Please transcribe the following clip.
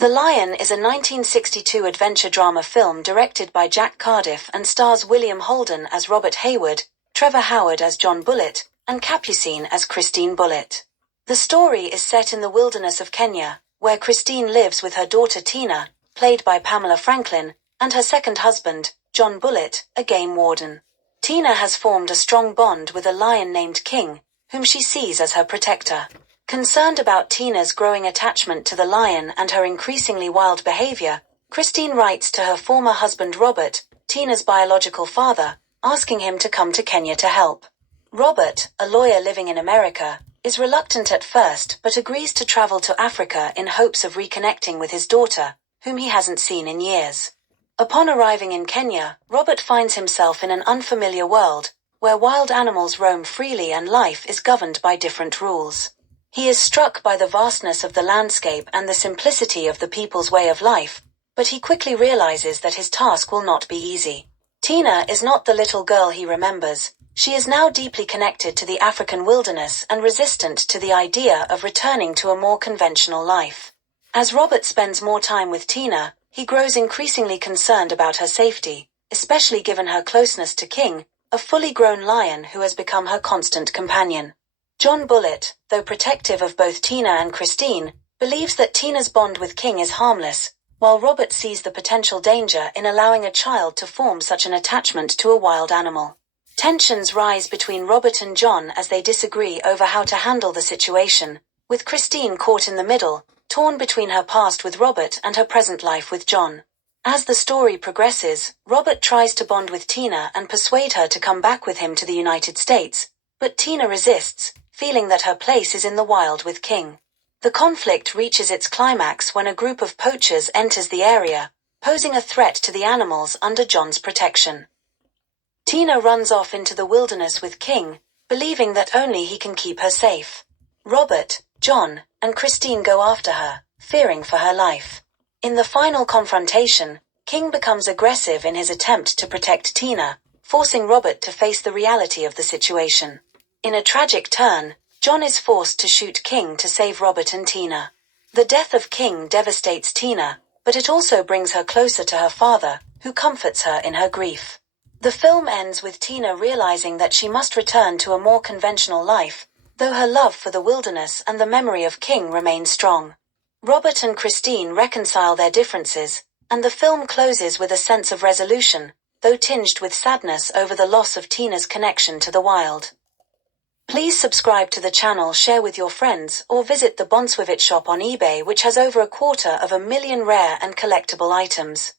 The Lion is a 1962 adventure drama film directed by Jack Cardiff and stars William Holden as Robert Hayward, Trevor Howard as John Bullitt, and Capucine as Christine Bullitt. The story is set in the wilderness of Kenya, where Christine lives with her daughter Tina, played by Pamela Franklin, and her second husband, John Bullitt, a game warden. Tina has formed a strong bond with a lion named King, whom she sees as her protector. Concerned about Tina's growing attachment to the lion and her increasingly wild behavior, Christine writes to her former husband Robert, Tina's biological father, asking him to come to Kenya to help. Robert, a lawyer living in America, is reluctant at first but agrees to travel to Africa in hopes of reconnecting with his daughter, whom he hasn't seen in years. Upon arriving in Kenya, Robert finds himself in an unfamiliar world, where wild animals roam freely and life is governed by different rules. He is struck by the vastness of the landscape and the simplicity of the people's way of life, but he quickly realizes that his task will not be easy. Tina is not the little girl he remembers. She is now deeply connected to the African wilderness and resistant to the idea of returning to a more conventional life. As Robert spends more time with Tina, he grows increasingly concerned about her safety, especially given her closeness to King, a fully grown lion who has become her constant companion. John Bullitt, though protective of both Tina and Christine, believes that Tina's bond with King is harmless, while Robert sees the potential danger in allowing a child to form such an attachment to a wild animal. Tensions rise between Robert and John as they disagree over how to handle the situation, with Christine caught in the middle, torn between her past with Robert and her present life with John. As the story progresses, Robert tries to bond with Tina and persuade her to come back with him to the United States, but Tina resists, feeling that her place is in the wild with King. The conflict reaches its climax when a group of poachers enters the area, posing a threat to the animals under John's protection. Tina runs off into the wilderness with King, believing that only he can keep her safe. Robert, John, and Christine go after her, fearing for her life. In the final confrontation, King becomes aggressive in his attempt to protect Tina, forcing Robert to face the reality of the situation. In a tragic turn, John is forced to shoot King to save Robert and Tina. The death of King devastates Tina, but it also brings her closer to her father, who comforts her in her grief. The film ends with Tina realizing that she must return to a more conventional life, though her love for the wilderness and the memory of King remain strong. Robert and Christine reconcile their differences, and the film closes with a sense of resolution, though tinged with sadness over the loss of Tina's connection to the wild. Please subscribe to the channel, share with your friends, or visit the Bonswivit shop on eBay, which has over 250,000 rare and collectible items.